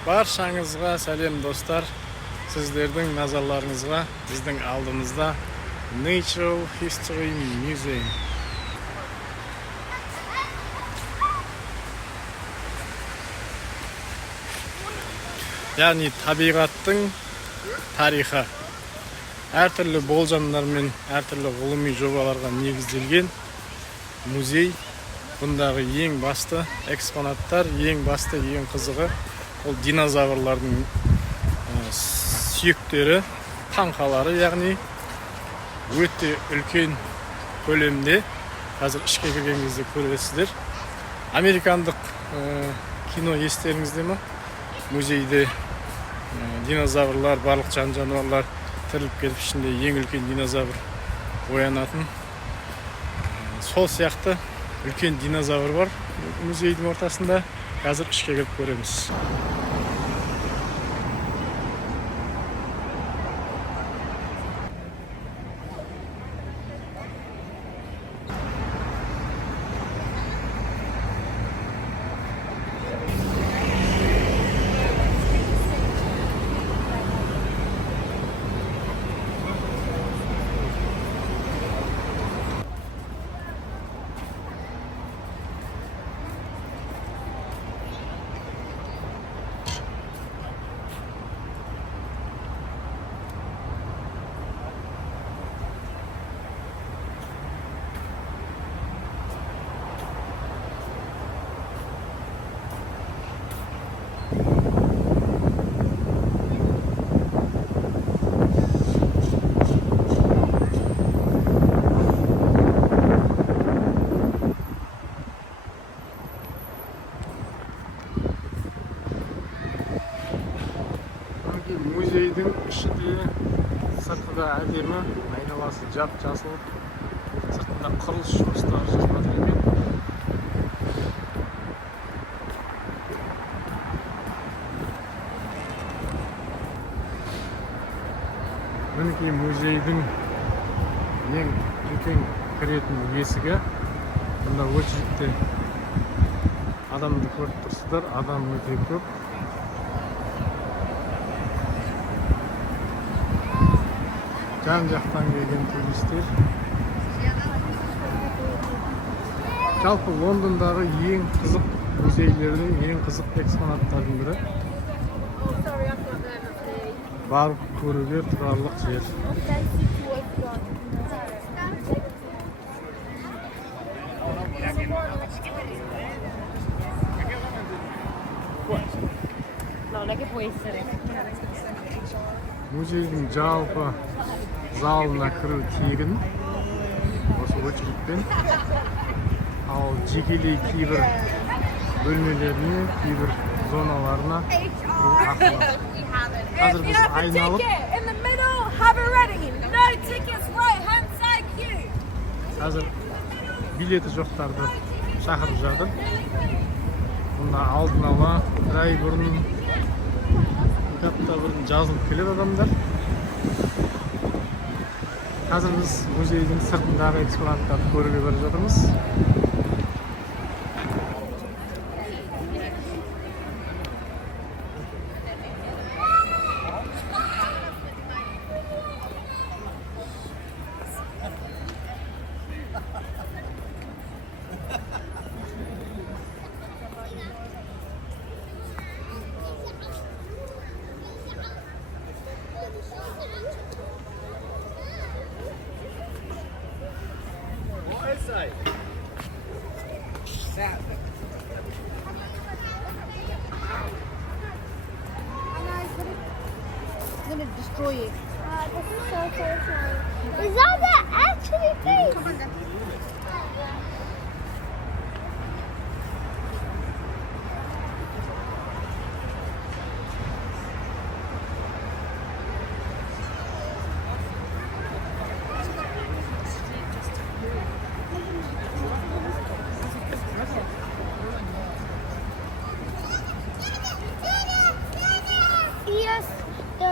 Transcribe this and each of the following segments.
Barşаңызға сәлем достар. Сіздердің назарларыңызға біздің алдымызда Natural History Museum. Яғни табиғаттың тарихы. Әртүрлі болжамдар мен әртүрлі ғылыми жобаларға негізделген музей. Бұндағы ең басты экспонаттар, ең басты, ең қызығы ол динозаврлардың сүйектері, таңқалары, яғни өте үлкен көлемде. Қазір ішке кірген кезде көресіздер. Американдық кино естеріңізде ме? Музейде динозаврлар, барлық жануарлар тіріліп кетіп, ішінде ең үлкен динозавр оянатын. Сол сияқты үлкен динозавр бар музейдің ортасында. Қазір ішке кіріп көреміз. Музейдің іші де сырты да әдемі, айналасы жап-жасыл, сыртында құрылыс жұмыстары жүріп жатыр екен. Мінекей музейдің ең үлкен кіретін есігі. Бұнда очередьте адамды көріп тұрсыздар, адам өте көп. Жан-жақтан келген туристер. Жалпы Лондондағы ең қызық музейлердің, ең қызық экспонаттардың бірі. Барып көруге тұрарлық жер. Музейдің жалпы залына кіру тегін, осы очередьпен. Ал жекелей кейбір бөлмелеріне, кейбір зоналарына кіру ақылы. Қазір біз айналып, қазір билеті жоқтарды шақырып жатыр. Бұнда алдын ала бір ай бұрын, апта бұрын жазылып келеді адамдар. Қазір біз музейдің сыртындағы экспонаттарды көруге бара жатырмыз. I'm gonna destroy it. This is so terrifying. Is that actually big? Come on then. Yes, the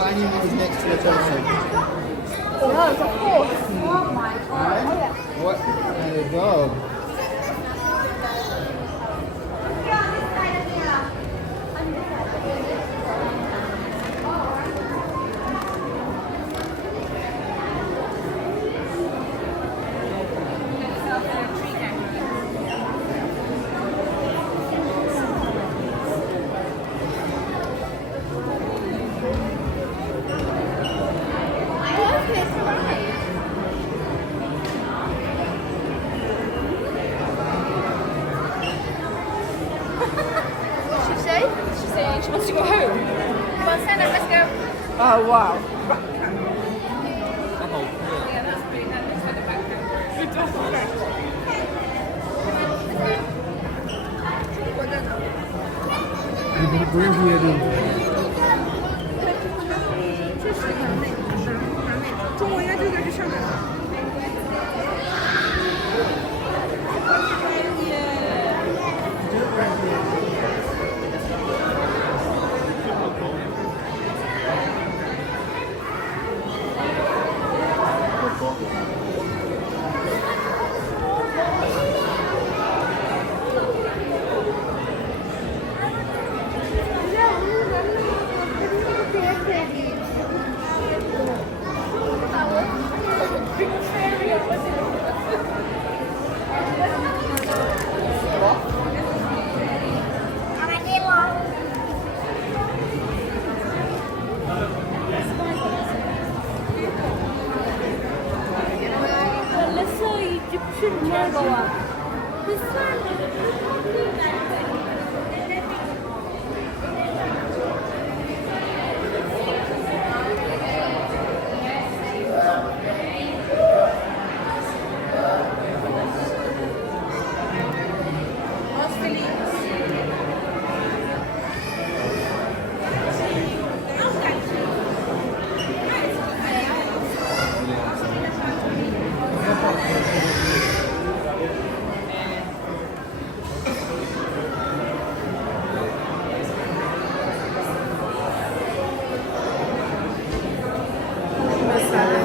What animal is next to the telephone? No, it's a horse. Oh my god. What? And a dog. She's saying she wants to go home. Come on, Senna, let's go. Oh wow. Yeah, that's pretty nice. Let's go the background. want to go up. This one. Mesela